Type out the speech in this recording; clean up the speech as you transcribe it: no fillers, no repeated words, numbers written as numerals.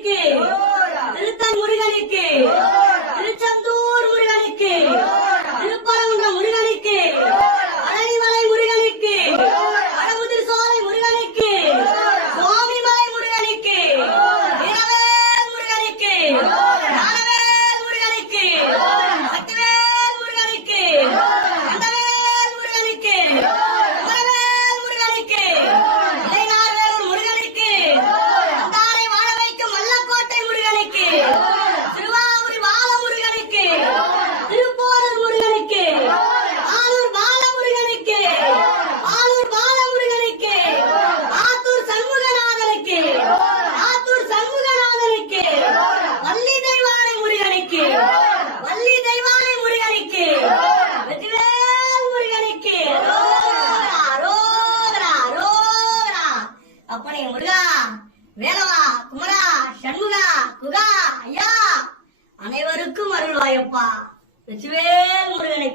முருகனுக்கு, திருத்தன் முருகனுக்கு, திருச்செந்தூர் முருகனுக்கு, திருப்பரங்குன்றம் முருகனுக்கு, பழனிமலை முருகனுக்கு, வடமுதிர் சோலை முருகனுக்கு, சுவாமிமலை முருகனுக்கு, வீரவேல் முருகனுக்கு, ஞானவேல் முருகனுக்கு, சக்திவேல் முருகனுக்கு, கந்தவேல் முருகனுக்கு, குமரவேல் முருகனுக்கு, இளைஞர்வேல் முருகனுக்கு, அந்தாரை வாழ வைக்கும் மல்லக்கோட்டை முருகனுக்கு, திருவாவூர் பால முருகனுக்கு, திருப்போரூர் முருகனுக்கு, ஆலூர் பால முருகனுக்கு, ஆலூர் பால முருகனுக்கு, ஆத்தூர் சண்முகநாதனுக்கு, ஆத்தூர் சண்முகநாதனுக்கு, வள்ளி தெய்வானை முருகனுக்கு, வள்ளி தெய்வானை முருகனுக்கு, வெற்றிவேல் முருகனுக்கு, ரோகரா ரோகரா ரோகரா. அப்பனே முருகா, வேலவா, குமரா, சண்முகா, குகா, ஐயா, அனைவருக்கும் அருள்வாயப்பா. வெற்றிவேல் முருகனுக்கு.